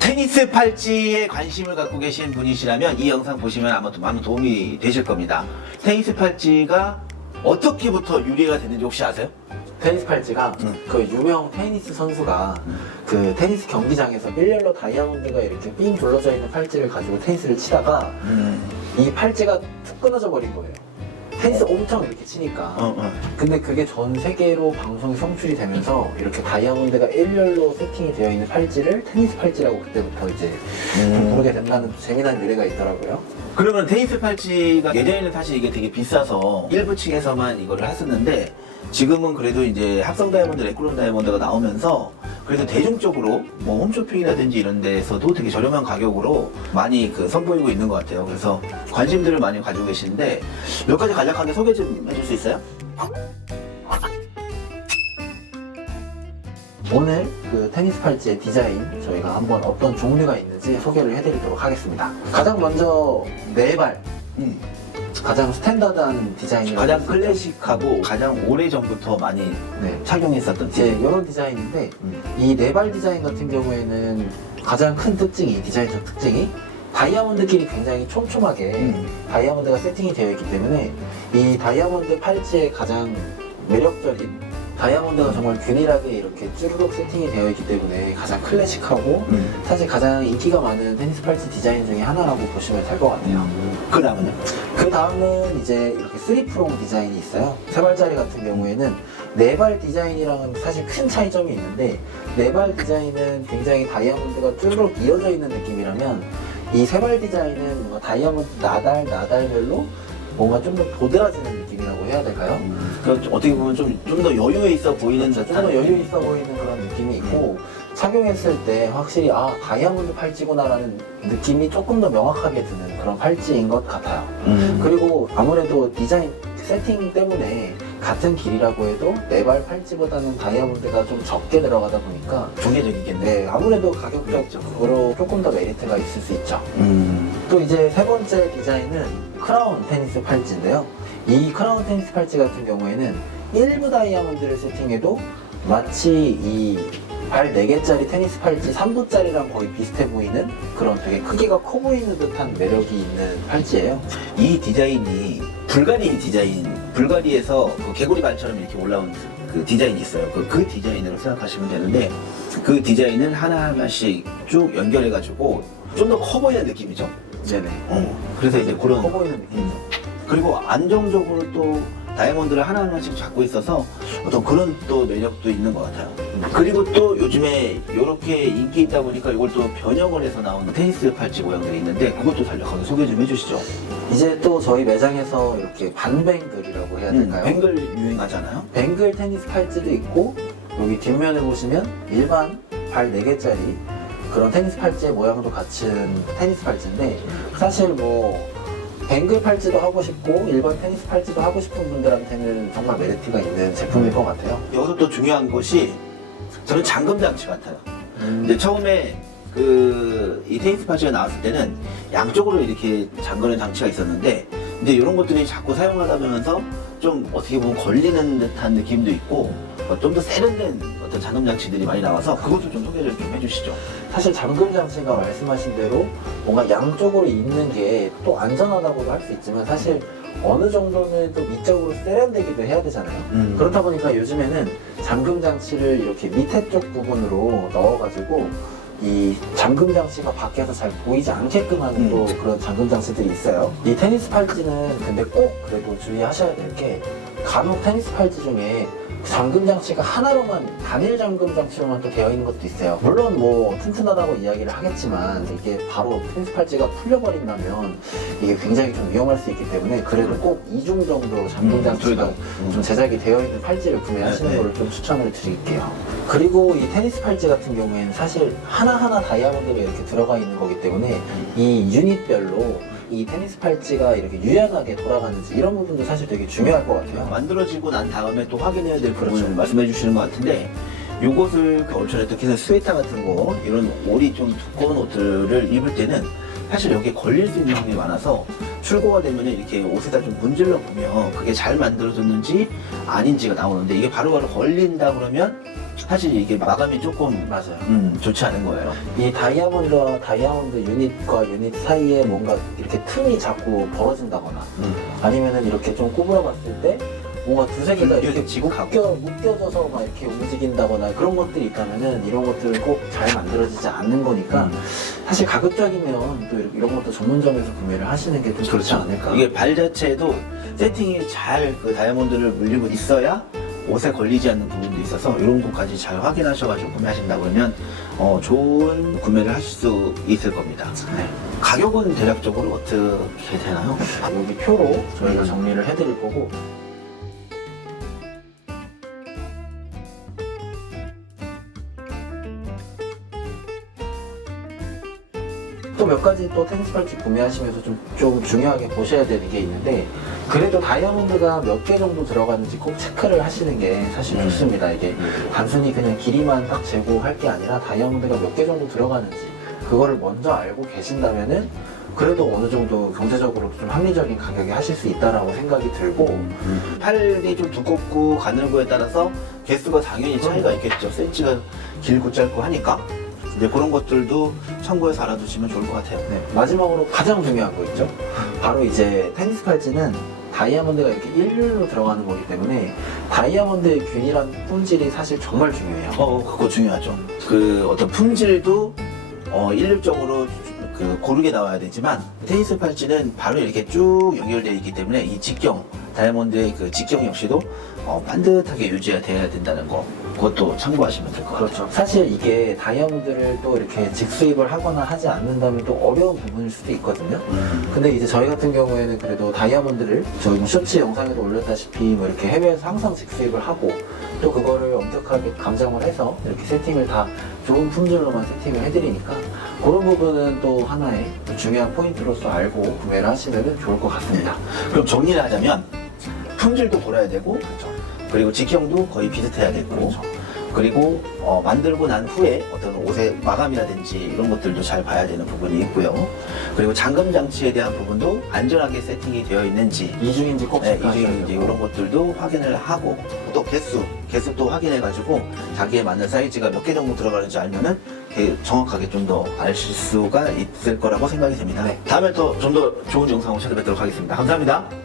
테니스 팔찌에 관심을 갖고 계신 분이시라면 이 영상 보시면 아마 많은 도움이 되실 겁니다. 테니스 팔찌가 어떻게부터 유래가 됐는지 혹시 아세요? 테니스 팔찌가 그 유명 테니스 선수가 그 테니스 경기장에서 일렬로 다이아몬드가 이렇게 삥 둘러져 있는 팔찌를 가지고 테니스를 치다가 이 팔찌가 툭 끊어져 버린 거예요. 테니스 엄청 이렇게 치니까. 근데 그게 전 세계로 방송이 송출이 되면서 이렇게 다이아몬드가 일렬로 세팅이 되어 있는 팔찌를 테니스 팔찌라고 그때부터 이제 부르게 된다는 재미난 유래가 있더라고요. 그러면 테니스 팔찌가 예전에는 사실 이게 되게 비싸서 일부 층에서만 이거를 했었는데 지금은 그래도 이제 합성 다이아몬드, 레클론 다이아몬드가 나오면서 그래도 대중적으로 뭐 홈쇼핑이라든지 이런 데서도 되게 저렴한 가격으로 많이 선보이고 있는 것 같아요. 그래서 관심들을 많이 가지고 계시는데 몇 가지 간략하게 소개 좀 해줄 수 있어요? 오늘 그 테니스 팔찌의 디자인 저희가 한번 어떤 종류가 있는지 소개를 해드리도록 하겠습니다. 가장 먼저 네발 가장 스탠다드한 디자인이라고 가장 했었죠. 클래식하고 가장 오래전부터 많이 네. 착용했었던 이제 이런 디자인인데 이 네발 디자인 같은 경우에는 가장 큰 특징이 디자인적 특징이 다이아몬드끼리 굉장히 촘촘하게 다이아몬드가 세팅이 되어 있기 때문에 이 다이아몬드 팔찌의 가장 매력적인 다이아몬드가 정말 균일하게 이렇게 쭈르륵 세팅이 되어 있기 때문에 가장 클래식하고 사실 가장 인기가 많은 테니스 팔찌 디자인 중에 하나라고 보시면 될 것 같아요. 그 다음은요? 그 다음은 이제 이렇게 3프롱 디자인이 있어요. 세 발짜리 같은 경우에는 네 발 디자인이랑은 사실 큰 차이점이 있는데 네 발 디자인은 굉장히 다이아몬드가 쭈르륵 이어져 있는 느낌이라면 이 세 발 디자인은 뭔가 다이아몬드 나달별로 뭔가 좀 더 도드라지는 느낌이라고 해야 될까요? 그러니까 어떻게 보면 좀 더 여유 있어 보이는 좀 듯한 더 여유 있어 보이는 그런 느낌이 있고 착용했을 때 확실히 아 다이아몬드 팔찌구나라는 느낌이 조금 더 명확하게 드는 그런 팔찌인 것 같아요. 그리고 아무래도 디자인 세팅 때문에 같은 길이라고 해도 네 발 팔찌보다는 다이아몬드가 좀 적게 들어가다 보니까 종교적이겠네. 네, 아무래도 가격적으로 조금 더 메리트가 있을 수 있죠. 또 이제 세 번째 디자인은 크라운 테니스 팔찌인데요. 이 크라운 테니스 팔찌 같은 경우에는 일부 다이아몬드를 세팅해도 마치 이 발 4개짜리 테니스 팔찌 3부짜리랑 거의 비슷해 보이는 그런 되게 크기가 커 보이는 듯한 매력이 있는 팔찌예요. 이 디자인이 불가리 디자인, 불가리에서 그 개구리 발처럼 이렇게 올라온 그 디자인이 있어요. 그 디자인으로 생각하시면 되는데 그 디자인은 하나하나씩 쭉 연결해가지고 좀 더 커 보이는 느낌이죠. 네네. 그래서 이제 그런 커 보이는 느낌이죠. 그리고 안정적으로 또 다이아몬드를 하나하나씩 잡고 있어서 어떤 그런 또 매력도 있는 것 같아요. 그리고 또 요즘에 이렇게 인기 있다 보니까 이걸 또 변형을 해서 나오는 테니스 팔찌 모양들이 있는데 그것도 간략하게 소개 좀 해주시죠. 이제 또 저희 매장에서 이렇게 반뱅글이라고 해야 될까요? 뱅글 유행하잖아요. 뱅글 테니스 팔찌도 있고 여기 뒷면에 보시면 일반 발 4개짜리 그런 테니스 팔찌의 모양도 갖춘 테니스 팔찌인데 사실 뭐 뱅글 팔찌도 하고 싶고 일반 테니스 팔찌도 하고 싶은 분들한테는 정말 메리트가 있는 제품일 것 같아요. 여기서 또 중요한 것이 저는 잠금 장치 같아요. 이제 처음에 이 테니스 팔찌가 나왔을 때는 양쪽으로 이렇게 잠그는 장치가 있었는데 이제 이런 것들이 자꾸 사용하다 보면서 좀 어떻게 보면 걸리는 듯한 느낌도 있고 좀 더 세련된 어떤 잠금 장치들이 많이 나와서 그것도 좀 소개를 좀 해주시죠. 사실 잠금 장치가 말씀하신 대로 뭔가 양쪽으로 있는 게 또 안전하다고도 할 수 있지만 사실 어느 정도는 또 미적으로 세련되기도 해야 되잖아요. 그렇다 보니까 요즘에는 잠금 장치를 이렇게 밑에 쪽 부분으로 넣어가지고 이 잠금 장치가 밖에서 잘 보이지 않게끔 하는 또 그런 잠금 장치들이 있어요. 이 테니스 팔찌는 근데 꼭 그래도 주의하셔야 될 게 간혹 테니스 팔찌 중에 잠금 장치가 하나로만 단일 잠금 장치로만 또 되어 있는 것도 있어요. 물론 뭐 튼튼하다고 이야기를 하겠지만 이게 바로 테니스 팔찌가 풀려버린다면 이게 굉장히 좀 위험할 수 있기 때문에 그래도 꼭 이중 정도 잠금 장치가 좀 제작이 되어 있는 팔찌를 구매하시는 거를 좀 추천을 드릴게요. 그리고 이 테니스 팔찌 같은 경우에는 사실 하나하나 다이아몬드가 이렇게 들어가 있는 거기 때문에 이 유닛별로 이 테니스 팔찌가 이렇게 유연하게 돌아가는지 이런 부분도 사실 되게 중요할 것 같아요. 만들어지고 난 다음에 또 확인해야 될 부분을 그렇죠. 말씀해 주시는 것 같은데 요것을 겨울철에 특히나 스웨터 같은 거 이런 올이 좀 두꺼운 옷들을 입을 때는 사실 여기에 걸릴 수 있는 확률이 많아서 출고가 되면 이렇게 옷에다 좀 문질러 보면 그게 잘 만들어졌는지 아닌지가 나오는데 이게 바로바로 걸린다 그러면 사실 이게 마감이 조금 맞아요. 좋지 않은 거예요. 이 다이아몬드와 다이아몬드 유닛과 유닛 사이에 뭔가 이렇게 틈이 자꾸 벌어진다거나 아니면은 이렇게 좀 구부러봤을 때 뭔가 두세 개가 이렇게 묶여져서 막 이렇게 움직인다거나 그런 것들이 있다면은 이런 것들을 꼭 잘 만들어지지 않는 거니까 사실 가급적이면 또 이런 것도 전문점에서 구매를 하시는 게 좀 좋지 않을까. 이게 발 자체도 세팅이 잘 그 다이아몬드를 물리고 있어야 옷에 걸리지 않는 부분도 있어서 이런 것까지 잘 확인하셔가지고 구매하신다 그러면 좋은 구매를 하실 수 있을 겁니다. 네. 가격은 대략적으로 어떻게 되나요? 여기 표로 저희가 정리를 해드릴 거고 또 몇 가지 또 테니스 팔찌 구매하시면서 좀 중요하게 보셔야 되는 게 있는데 그래도 다이아몬드가 몇 개 정도 들어가는지 꼭 체크를 하시는 게 사실 좋습니다. 이게 단순히 그냥 길이만 딱 재고 할 게 아니라 다이아몬드가 몇 개 정도 들어가는지 그거를 먼저 알고 계신다면은 그래도 어느 정도 경제적으로 좀 합리적인 가격에 하실 수 있다라고 생각이 들고 팔이 좀 두껍고 가늘고에 따라서 개수가 당연히 차이가 있겠죠. 센치가 길고 짧고 하니까. 근데 그런 것들도 참고해서 알아두시면 좋을 것 같아요. 네, 마지막으로 가장 중요한 거 있죠. 바로 이제 테니스 팔찌는 다이아몬드가 이렇게 일률로 들어가는 거기 때문에 다이아몬드의 균일한 품질이 사실 정말 중요해요. 그거 중요하죠. 그 어떤 품질도 일률적으로 그 고르게 나와야 되지만 테니스 팔찌는 바로 이렇게 쭉 연결되어 있기 때문에 이 직경, 다이아몬드의 그 직경 역시도 반듯하게 유지가 돼야 된다는 거 그것도 참고하시면 될 것 같아요. 그렇죠. 사실 이게 다이아몬드를 또 이렇게 직수입을 하거나 하지 않는다면 또 어려운 부분일 수도 있거든요. 근데 이제 저희 같은 경우에는 그래도 다이아몬드를 저희 뭐 쇼츠 영상에도 올렸다시피 뭐 이렇게 해외에서 항상 직수입을 하고 또 그거를 엄격하게 감정을 해서 이렇게 세팅을 다 좋은 품질로만 세팅을 해드리니까 그런 부분은 또 하나의 또 중요한 포인트로서 알고 구매를 하시면 좋을 것 같습니다. 그럼 정리를 하자면 품질도 돌아야 되고 그리고 직형도 거의 비슷해야 되고 그리고 만들고 난 후에 어떤 옷의 마감이라든지 이런 것들도 잘 봐야 되는 부분이 있고요. 그리고 잠금 장치에 대한 부분도 안전하게 세팅이 되어 있는지 이중인지 꼭 체크하셔야 이중인지 되고. 이런 것들도 확인을 하고 또 개수도 확인해가지고 자기에 맞는 사이즈가 몇 개 정도 들어가는지 알면은 정확하게 좀 더 아실 수가 있을 거라고 생각이 됩니다. 네. 다음에 또 좀 더 좋은 영상으로 찾아뵙도록 하겠습니다. 감사합니다.